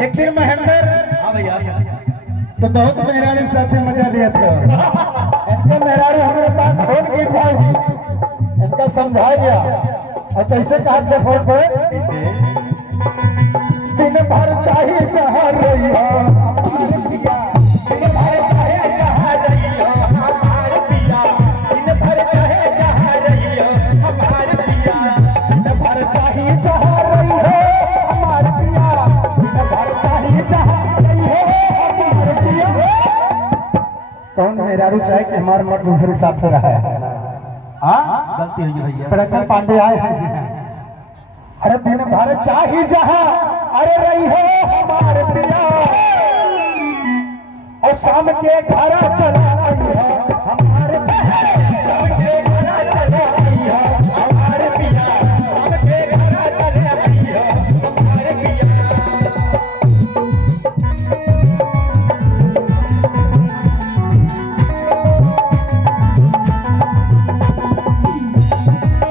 एक दिन महेंद्र तो बहुत मेहरारू साथ मजा दिया था। इनके मेहरारू हमारे पास फोन की भाई इनका समझा गया और कैसे कहा थे फोन पर दिन भर चाहिए चाह रही हो हमारे पिया, दिन भर चाहे चाह रही हो हमारे पिया, दिन भर चाहे चाह रही हो हमारे पिया, दिन भर चाहिए चाह रही हो हमारे पिया, दिन भर चाहिए चाह रही हो हमारे पिया। कौन मेहरारू चाहे कि हमारे मर्द दूसरे के साथ हो रहा है? हाँ गलती हुई भैया। प्रखर पांडे आए हैं। अरे दिन भर चाहिए जहाँ अरे रही हो हमारे पिया और शाम के घर चला रही हो हमारे